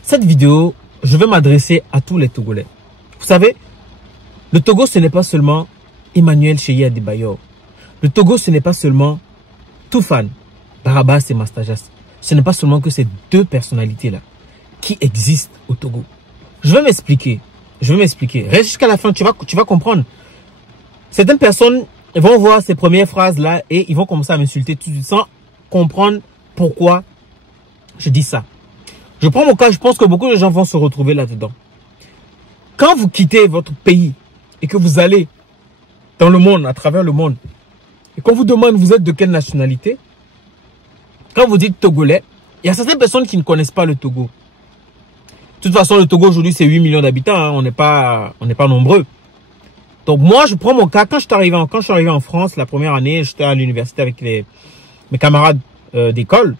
Cette vidéo, je vais m'adresser à tous les Togolais. Vous savez, le Togo, ce n'est pas seulement Emmanuel Cheyi Adebayor. Le Togo, ce n'est pas seulement Toufane, Barabas et Mastajas. Ce n'est pas seulement que ces deux personnalités-là qui existent au Togo. Je vais m'expliquer. Reste jusqu'à la fin, tu vas comprendre. Certaines personnes vont voir ces premières phrases-là et ils vont commencer à m'insulter tout de suite sans comprendre pourquoi je dis ça. Je prends mon cas, je pense que beaucoup de gens vont se retrouver là-dedans. Quand vous quittez votre pays et que vous allez dans le monde, à travers le monde, et qu'on vous demande vous êtes de quelle nationalité, quand vous dites Togolais, il y a certaines personnes qui ne connaissent pas le Togo. De toute façon, le Togo aujourd'hui, c'est 8 millions d'habitants. Hein, on n'est pas nombreux. Donc moi, je prends mon cas. Quand je suis arrivé en France, la première année, j'étais à l'université avec mes camarades d'école.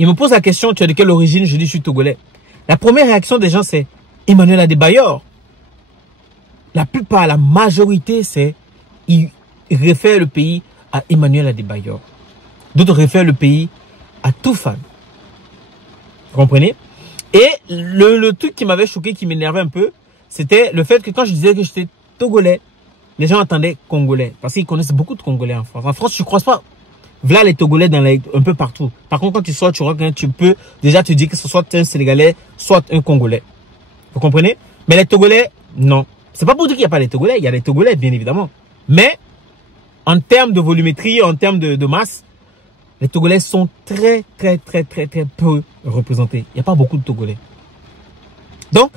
Ils me posent la question, tu es de quelle origine? Je dis, je suis Togolais. La première réaction des gens, c'est Emmanuel Adebayor. La plupart, la majorité, c'est ils réfèrent le pays à Emmanuel Adebayor. D'autres réfèrent le pays à Toufane. Vous comprenez? Et le truc qui m'avait choqué, qui m'énervait un peu, c'était le fait que quand je disais que j'étais Togolais, les gens entendaient Congolais. Parce qu'ils connaissent beaucoup de Congolais en France. En France, je ne croise pas. Voilà les Togolais un peu partout. Par contre, quand tu sors, tu peux déjà te dire que ce soit un Sénégalais, soit un Congolais. Vous comprenez? Mais les Togolais, non. C'est pas pour dire qu'il n'y a pas les Togolais. Il y a les Togolais, bien évidemment. Mais, en termes de volumétrie, en termes de masse, les Togolais sont très peu représentés. Il n'y a pas beaucoup de Togolais. Donc,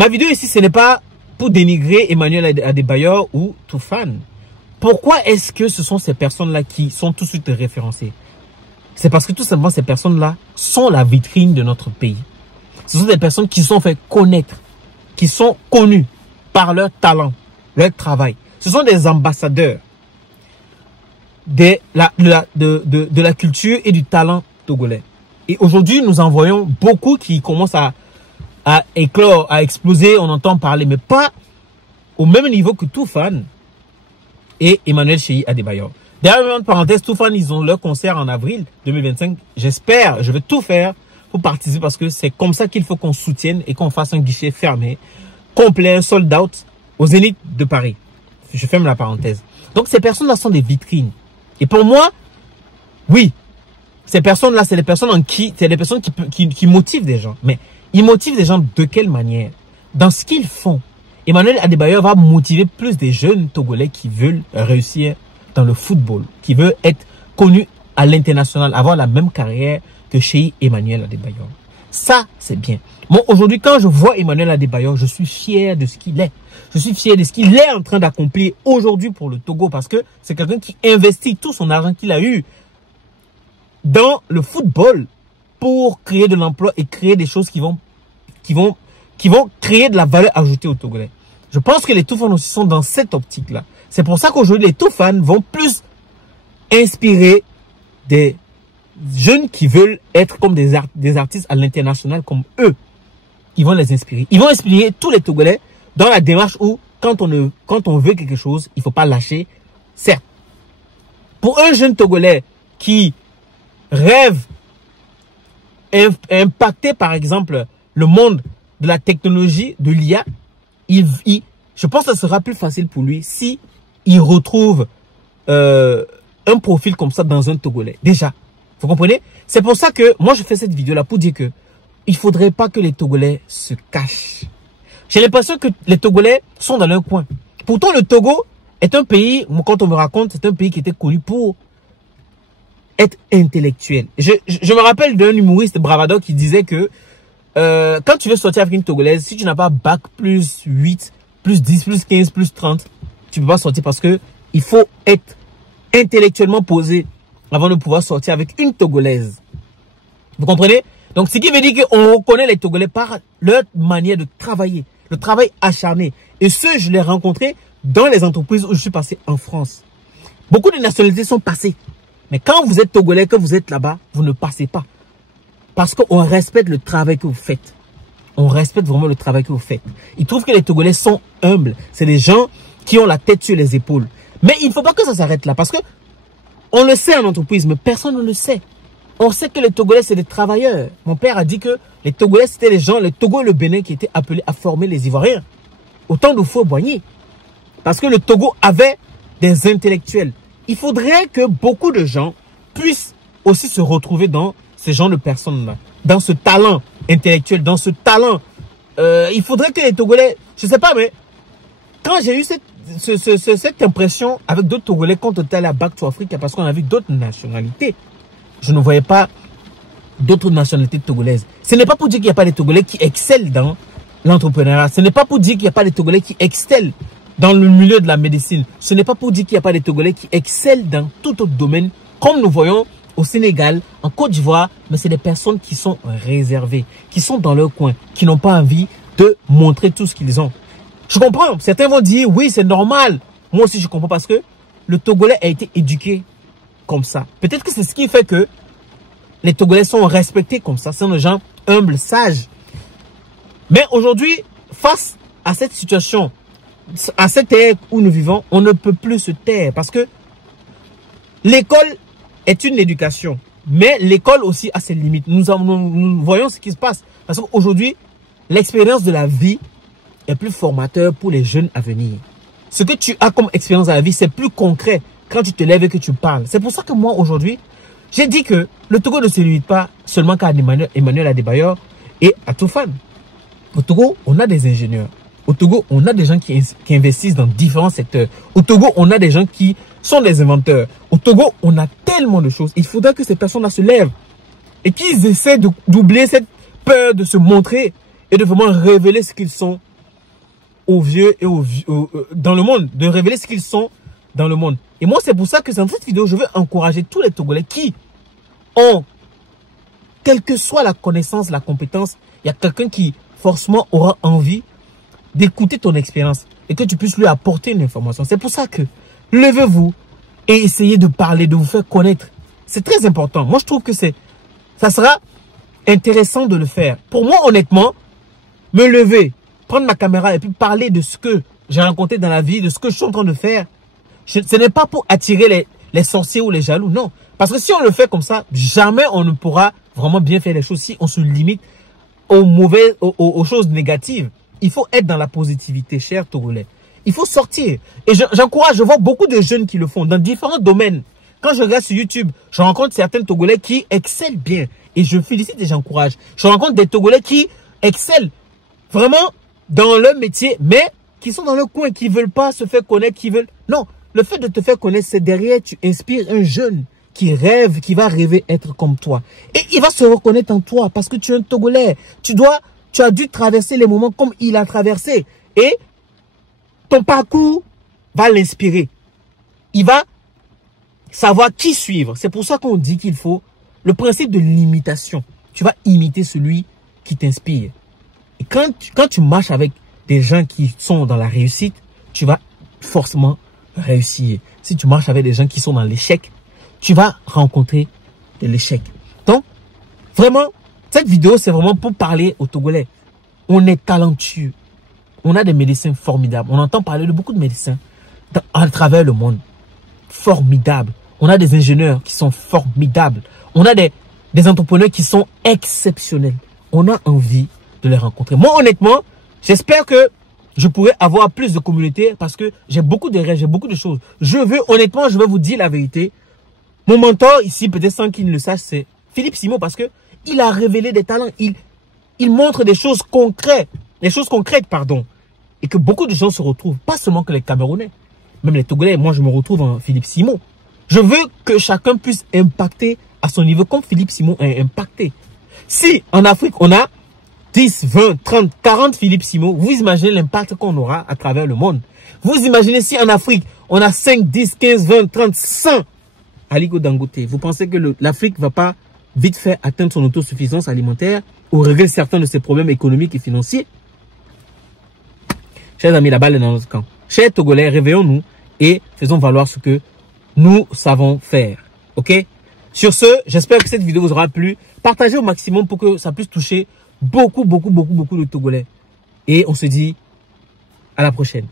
ma vidéo ici, ce n'est pas pour dénigrer Emmanuel Adebayor ou Toufane. Pourquoi est-ce que ce sont ces personnes-là qui sont tout de suite référencées? C'est parce que tout simplement, ces personnes-là sont la vitrine de notre pays. Ce sont des personnes qui sont fait connaître, qui sont connues par leur talent, leur travail. Ce sont des ambassadeurs de la culture et du talent togolais. Et aujourd'hui, nous en voyons beaucoup qui commencent à éclore, à exploser. On entend parler, mais pas au même niveau que Toufane et Emmanuel Cheyi Adebayor. D'ailleurs, une parenthèse, Toufane, ils ont leur concert en avril 2025. J'espère, je vais tout faire pour participer parce que c'est comme ça qu'il faut qu'on soutienne et qu'on fasse un guichet fermé, complet, sold out au Zénith de Paris. Je ferme la parenthèse. Donc, ces personnes-là sont des vitrines. Et pour moi, oui, ces personnes-là, c'est des personnes qui motivent des gens. Mais ils motivent des gens de quelle manière? Dans ce qu'ils font. Emmanuel Adebayor va motiver plus des jeunes Togolais qui veulent réussir dans le football, qui veulent être connus à l'international, avoir la même carrière que Cheyi Emmanuel Adebayor. Ça, c'est bien. Moi, aujourd'hui, quand je vois Emmanuel Adebayor, je suis fier de ce qu'il est. Je suis fier de ce qu'il est en train d'accomplir aujourd'hui pour le Togo parce que c'est quelqu'un qui investit tout son argent qu'il a eu dans le football pour créer de l'emploi et créer des choses qui vont créer de la valeur ajoutée aux Togolais. Je pense que les Toufane aussi sont dans cette optique-là. C'est pour ça qu'aujourd'hui, les Toufane vont plus inspirer des jeunes qui veulent être comme des artistes à l'international comme eux. Ils vont les inspirer. Ils vont inspirer tous les Togolais dans la démarche où, quand on veut quelque chose, il ne faut pas lâcher. Certes, pour un jeune Togolais qui rêve impacter, par exemple, le monde de la technologie, de l'IA, je pense que ça sera plus facile pour lui si il retrouve un profil comme ça dans un Togolais. Déjà, vous comprenez? C'est pour ça que moi je fais cette vidéo-là pour dire que il faudrait pas que les Togolais se cachent. J'ai l'impression que les Togolais sont dans leur coin. Pourtant, le Togo est un pays, quand on me raconte, c'est un pays qui était connu pour être intellectuel. Je me rappelle d'un humoriste bravado qui disait que quand tu veux sortir avec une Togolaise, si tu n'as pas bac plus 8, plus 10, plus 15, plus 30, tu ne peux pas sortir parce que il faut être intellectuellement posé avant de pouvoir sortir avec une Togolaise. Vous comprenez? Donc, ce qui veut dire qu'on reconnaît les Togolais par leur manière de travailler, le travail acharné. Et je l'ai rencontré dans les entreprises où je suis passé en France. Beaucoup de nationalités sont passées. Mais quand vous êtes Togolais, quand vous êtes là-bas, vous ne passez pas. Parce qu'on respecte le travail que vous faites. On respecte vraiment le travail que vous faites. Ils trouvent que les Togolais sont humbles. C'est des gens qui ont la tête sur les épaules. Mais il ne faut pas que ça s'arrête là. Parce que on le sait en entreprise, mais personne ne le sait. On sait que les Togolais, c'est des travailleurs. Mon père a dit que les Togolais, c'était les gens, les Togo et le Bénin qui étaient appelés à former les Ivoiriens. Au temps d'Houphouët-Boigny. Parce que le Togo avait des intellectuels. Il faudrait que beaucoup de gens puissent aussi se retrouver dans ce genre de personnes-là. Dans ce talent intellectuel, dans ce talent. Il faudrait que les Togolais, je sais pas, mais quand j'ai eu cette impression avec d'autres Togolais quand on était allé à Back to Africa, parce qu'on a vu d'autres nationalités, je ne voyais pas d'autres nationalités togolaises. Ce n'est pas pour dire qu'il n'y a pas des Togolais qui excellent dans l'entrepreneuriat. Ce n'est pas pour dire qu'il n'y a pas des Togolais qui excellent dans le milieu de la médecine. Ce n'est pas pour dire qu'il n'y a pas des Togolais qui excellent dans tout autre domaine, comme nous voyons au Sénégal, en Côte d'Ivoire, mais c'est des personnes qui sont réservées, qui sont dans leur coin, qui n'ont pas envie de montrer tout ce qu'ils ont. Je comprends. Certains vont dire, oui, c'est normal. Moi aussi, je comprends parce que le Togolais a été éduqué comme ça. Peut-être que c'est ce qui fait que les Togolais sont respectés comme ça. C'est des gens humbles, sages. Mais aujourd'hui, face à cette situation, à cette ère où nous vivons, on ne peut plus se taire parce que l'école est une éducation. Mais l'école aussi a ses limites. Nous voyons ce qui se passe. Parce qu'aujourd'hui, l'expérience de la vie est plus formateur pour les jeunes à venir. Ce que tu as comme expérience de la vie, c'est plus concret quand tu te lèves et que tu parles. C'est pour ça que moi, aujourd'hui, j'ai dit que le Togo ne se limite pas seulement qu'à Emmanuel Adebayor et à Toufane. Au Togo, on a des ingénieurs. Au Togo, on a des gens qui investissent dans différents secteurs. Au Togo, on a des gens qui sont des inventeurs. Au Togo, on a tellement de choses. Il faudra que ces personnes-là se lèvent et qu'ils essaient d'oublier cette peur de se montrer et de vraiment révéler ce qu'ils sont aux vieux et dans le monde. De révéler ce qu'ils sont dans le monde. Et moi, c'est pour ça que dans cette vidéo, je veux encourager tous les Togolais qui ont, quelle que soit la connaissance, la compétence, il y a quelqu'un qui forcément aura envie d'écouter ton expérience et que tu puisses lui apporter une information. C'est pour ça que levez-vous et essayez de parler, de vous faire connaître. C'est très important. Moi, je trouve que ça sera intéressant de le faire. Pour moi, honnêtement, me lever, prendre ma caméra et puis parler de ce que j'ai rencontré dans la vie, de ce que je suis en train de faire. Ce n'est pas pour attirer les sorciers ou les jaloux, non. Parce que si on le fait comme ça, jamais on ne pourra vraiment bien faire les choses si on se limite aux choses négatives. Il faut être dans la positivité, chers Togolais. Il faut sortir. Et j'encourage, je vois beaucoup de jeunes qui le font dans différents domaines. Quand je regarde sur YouTube, je rencontre certains Togolais qui excellent bien. Et je félicite et j'encourage. Je rencontre des Togolais qui excellent vraiment dans leur métier, mais qui sont dans le coin, qui ne veulent pas se faire connaître, qui veulent... Non, le fait de te faire connaître, c'est derrière, tu inspires un jeune qui rêve, qui va rêver être comme toi. Et il va se reconnaître en toi parce que tu es un Togolais. Tu as dû traverser les moments comme il a traversé. Et ton parcours va l'inspirer. Il va savoir qui suivre. C'est pour ça qu'on dit qu'il faut le principe de l'imitation. Tu vas imiter celui qui t'inspire. Et quand tu marches avec des gens qui sont dans la réussite, tu vas forcément réussir. Si tu marches avec des gens qui sont dans l'échec, tu vas rencontrer de l'échec. Donc, vraiment, cette vidéo, c'est vraiment pour parler aux Togolais. On est talentueux. On a des médecins formidables. On entend parler de beaucoup de médecins à travers le monde. Formidables. On a des ingénieurs qui sont formidables. On a des entrepreneurs qui sont exceptionnels. On a envie de les rencontrer. Moi, honnêtement, j'espère que je pourrai avoir plus de communauté parce que j'ai beaucoup de rêves, j'ai beaucoup de choses. Honnêtement, je vais vous dire la vérité. Mon mentor ici, peut-être sans qu'il ne le sache, c'est Philippe Simon parce que il a révélé des talents. Il montre des choses concrètes. Et que beaucoup de gens se retrouvent. Pas seulement que les Camerounais. Même les Togolais. Moi, je me retrouve en Philippe Simon. Je veux que chacun puisse impacter à son niveau comme Philippe Simon a impacté. Si en Afrique, on a 10, 20, 30, 40 Philippe Simon, vous imaginez l'impact qu'on aura à travers le monde. Vous imaginez si en Afrique, on a 5, 10, 15, 20, 30, 100 Aliko Dangote. Vous pensez que l'Afrique ne va pas vite fait atteindre son autosuffisance alimentaire ou régler certains de ses problèmes économiques et financiers? Chers amis, la balle est dans notre camp. Chers Togolais, réveillons-nous et faisons valoir ce que nous savons faire. Ok? Sur ce, j'espère que cette vidéo vous aura plu. Partagez au maximum pour que ça puisse toucher beaucoup de Togolais. Et on se dit à la prochaine.